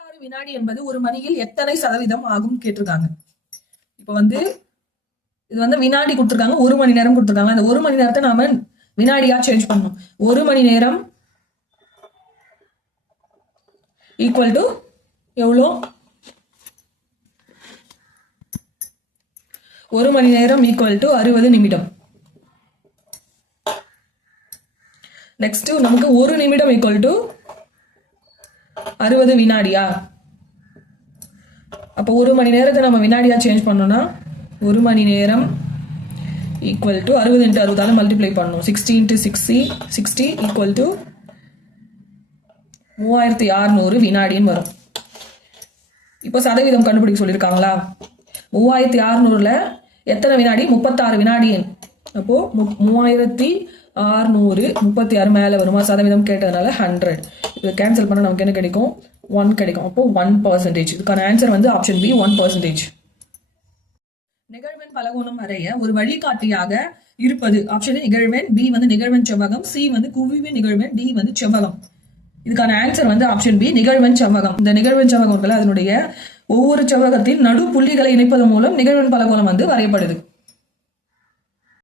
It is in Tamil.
36 வினாடி என்பது ஒரு மணியில் எத்தனை சதவீதம் ஆகும் கேட்டிருக்காங்க. இப்ப இது வினாடி கொடுத்துருக்காங்க, ஒரு மணி நேரம் கொடுத்துருக்காங்க. அந்த ஒரு மணி நேரத்தை நாம வினாடியா சேஞ்ச் பண்ணணும். ஒரு மணி நேரம் ஈக்குவல் டு எவ்வளோ? ஒரு மணி நேரம் ஈக்குவல் டு 60 நிமிடம். நெக்ஸ்ட் நமக்கு ஒரு நிமிடம் ஈக்குவல் டு 60 வினாடியா? அப்போ ஒரு மணி நேரத்தை நம்ம வினாடியா சேஞ்ச் பண்ணோம்னா ஒரு மணி நேரம் ஈக்குவல் டு 60 × 60 மல்டிப்ளை பண்ணணும். 60 × 60 ஈக்குவல் டு 3600 வினாடின்னு வரும். இப்போ சதவீதம் கண்டுபிடிக்க சொல்லியிருக்காங்களா? 3600ல எத்தனை வினாடி? 36 வினாடி. அப்போ 3600 36 மேல வருமா? சதவீதம் கேட்டதுனால 100. இது கேன்சல் பண்ண நமக்கு என்ன கிடைக்கும்? 1 கிடைக்கும். அப்போ 1%. இதுக்கான ஆன்சர் ஆப்ஷன் பி 1%. நிகழ்வெண் பலகோணம் வரைய ஒரு வழிகாட்டியாக இருப்பது ஆப்ஷன் நிகழ்வெண், பி நிகழ்வெண் செவ்வகம், சி குவிவு நிகழ்வெண், டி செவ்வகம். இதுக்கான ஆன்சர் ஆப்ஷன் பி நிகழ்வெண் செவ்வகம். இந்த நிகழ்வெண் செவ்வகம் அதனுடைய ஒவ்வொரு செவ்வகத்தின் நடு புள்ளிகளை இணைப்பதன் மூலம் நிகழ்வெண் பலகோணம் வரையப்படுது.